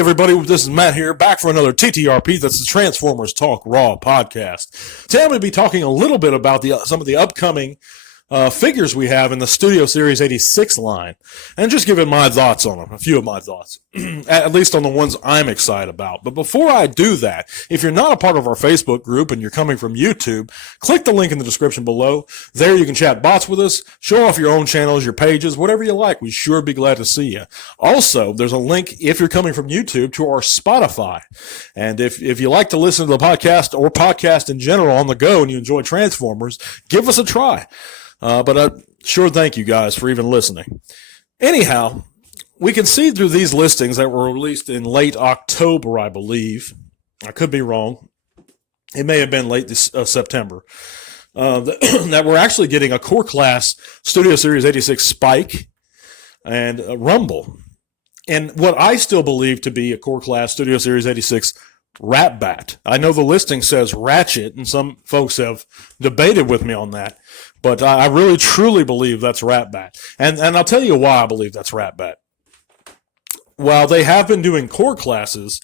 everybody, this is Matt here, back for another TTRP. That's the Transformers Talk Raw podcast. Today I'm going to be talking a little bit about some of the upcoming figures we have in the Studio Series 86 line, and just giving my thoughts on them, a few of my thoughts, at least on the ones I'm excited about. But before I do that, if you're not a part of our Facebook group and you're coming from YouTube, click the link in the description below. There you can chat bots with us, show off your own channels, your pages, whatever you like. We'd sure be glad to see you. Also, there's a link, if you're coming from YouTube, to our Spotify. And if you like to listen to the podcast or podcast in general on the go and you enjoy Transformers, give us a try. But I sure thank you guys for even listening. Anyhow, we can see through these listings that were released in late October, I believe. I could be wrong. It may have been late September. That we're actually getting a Core Class Studio Series 86 Spike and a Rumble. And what I still believe to be a Core Class Studio Series 86 Rat-Bat. I know the listing says Ratchet, and some folks have debated with me on that, but I really truly believe that's Rat-Bat. And I'll tell you why I believe that's Rat-Bat. While they have been doing core classes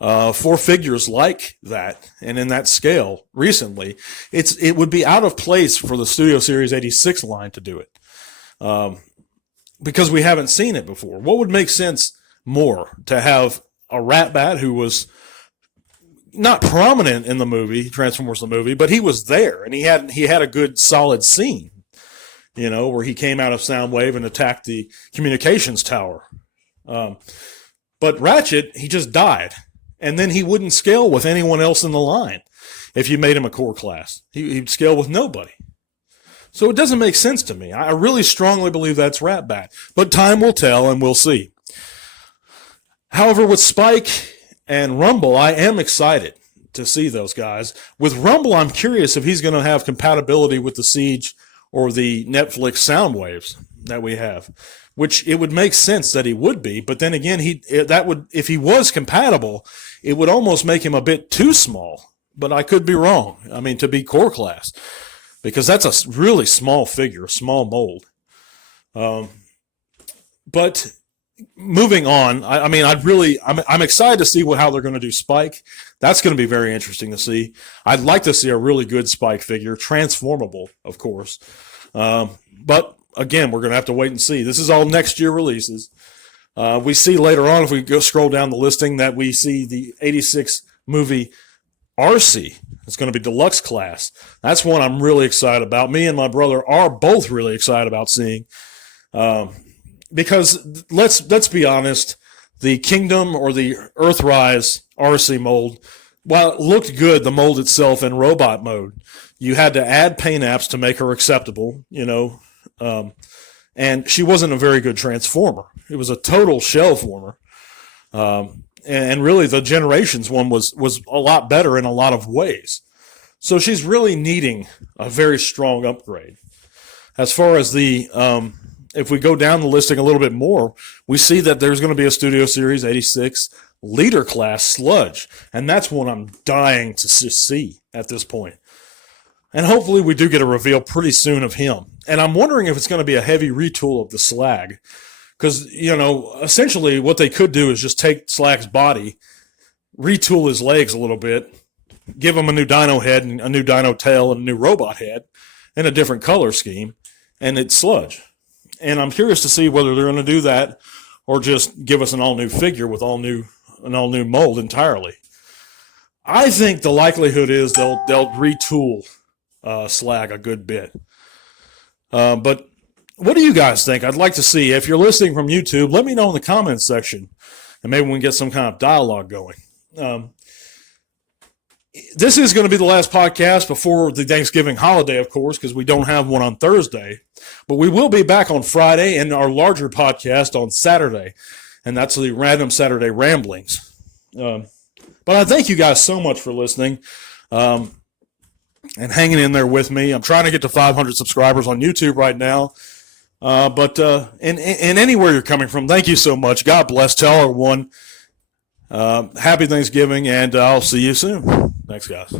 for figures like that and in that scale recently, it would be out of place for the Studio Series 86 line to do it because we haven't seen it before. What would make sense more? To have a Rat-Bat who was not prominent in the movie, Transformers the movie, but he was there, and he had a good solid scene, where he came out of Soundwave and attacked the communications tower. But Ratchet, he just died, and then he wouldn't scale with anyone else in the line if you made him a core class. He'd scale with nobody. So it doesn't make sense to me. I really strongly believe that's Rat-Bat, but time will tell, and we'll see. However, with Spike and Rumble, I am excited to see those guys. With Rumble, I'm curious if he's going to have compatibility with the Siege or the Netflix Soundwaves that we have, which it would make sense that he would be. But then again, if he was compatible, it would almost make him a bit too small. But I could be wrong. I mean, to be core class, because that's a really small figure, a small mold. But moving on, I'm excited to see how they're going to do Spike. That's going to be very interesting to see. I'd like to see a really good Spike figure, transformable, of course. But again, we're going to have to wait and see. This is all next year releases. We see later on, if we go scroll down the listing, that we see the 86 movie RC. It's going to be deluxe class. That's one I'm really excited about. Me and my brother are both really excited about seeing. Because let's be honest, the Kingdom or the Earthrise RC mold, while it looked good, the mold itself in robot mode, you had to add paint apps to make her acceptable, and she wasn't a very good transformer. It was a total shell former. And really the Generations one was a lot better in a lot of ways. So she's really needing a very strong upgrade. As far as if we go down the listing a little bit more, we see that there's going to be a Studio Series 86 Leader Class Sludge, and that's one I'm dying to see at this point. And hopefully we do get a reveal pretty soon of him. And I'm wondering if it's going to be a heavy retool of the Slag, because, essentially what they could do is just take Slag's body, retool his legs a little bit, give him a new dino head and a new dino tail and a new robot head and a different color scheme, and it's Sludge. And I'm curious to see whether they're going to do that or just give us an all-new figure with an all-new mold entirely. I think the likelihood is they'll retool Slag a good bit. But what do you guys think? I'd like to see. If you're listening from YouTube, let me know in the comments section, and maybe we can get some kind of dialogue going. This is going to be the last podcast before the Thanksgiving holiday, of course, because we don't have one on Thursday. But we will be back on Friday and our larger podcast on Saturday, and that's the Random Saturday Ramblings. But I thank you guys so much for listening and hanging in there with me. I'm trying to get to 500 subscribers on YouTube right now. But in anywhere you're coming from, thank you so much. God bless. Tell everyone. Happy Thanksgiving, and I'll see you soon. Thanks, guys.